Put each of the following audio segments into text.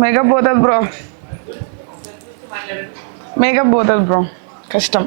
Makeup పోతుంది bro, makeup పోతుంది bro, కష్టం.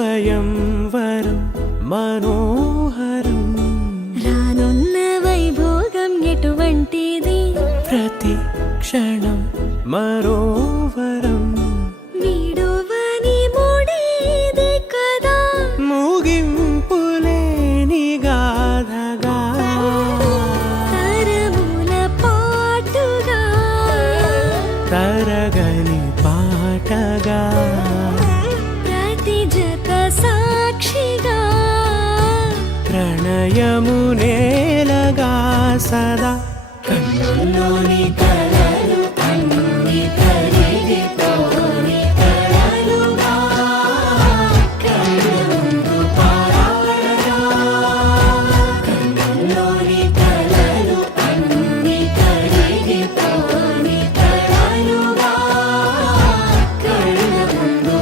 స్వయంవరం మనోహరం రానున్న వైభోగం ఎటువంటిది ప్రతి క్షణం మరోవరం వీడువని మూడేది కదా ముగింపులేని గాథగా తరముల పాటుగా తరగని పాటగా సాక్షిగా ప్రణయము నేలగా సదా కన్నుల్లోని కలలు అన్ని కరిగిపోని కలలుగా కళ్ళముందు పారాడగా కన్నుల్లోని కలలు అన్ని కరిగిపోని కలలుగా కళ్ళముందు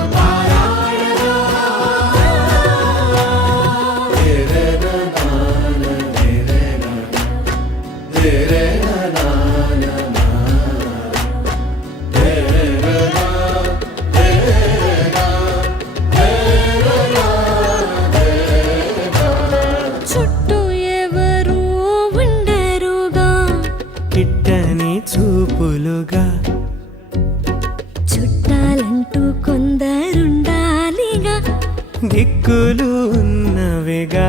చుట్టూ ఎవరు ఉండరుగా కిట్టని చూపులుగా చుట్టాలంటూ కొందరుండాలిగా దిక్కులు ఉన్నవిగా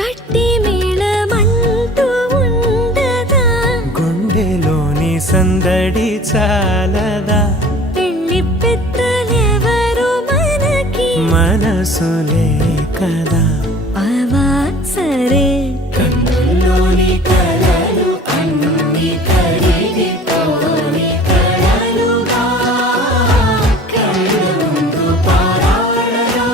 గట్టి మేళమంటూ ఉండదా గుండెలోని సందడి చాలదా పెళ్లి పెద్దలెవరు మనకి మనసులే కదా అవా సరే కన్నుల్లోని కలలు అన్ని కరిగిపోని కలలుగా కళ్ళముందు పారాడగా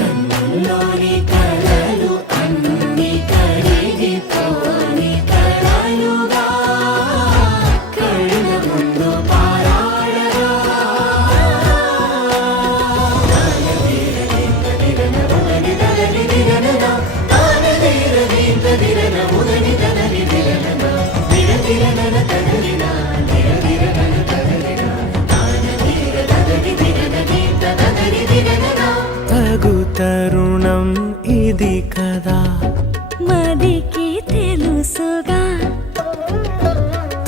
కన్నుల్లోని కలలు అన్ని కరిగిపోని కలలుగా కళ్ళముందు పారాడగా తగు తరుణం ఇది కదా మదికి తెలుసుగా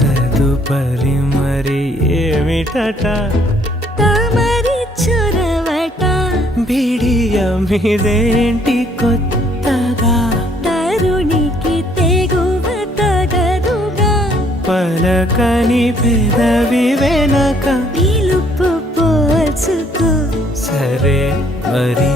తదుపరి మరి ఏమిటట తమరి చొరవట బిడియమిదేంటి కొత్తగా తరుణికి తెగువ తగదుగా పలకని పెదవి వెనక పిలుపు పోల్చుకో సరే మరి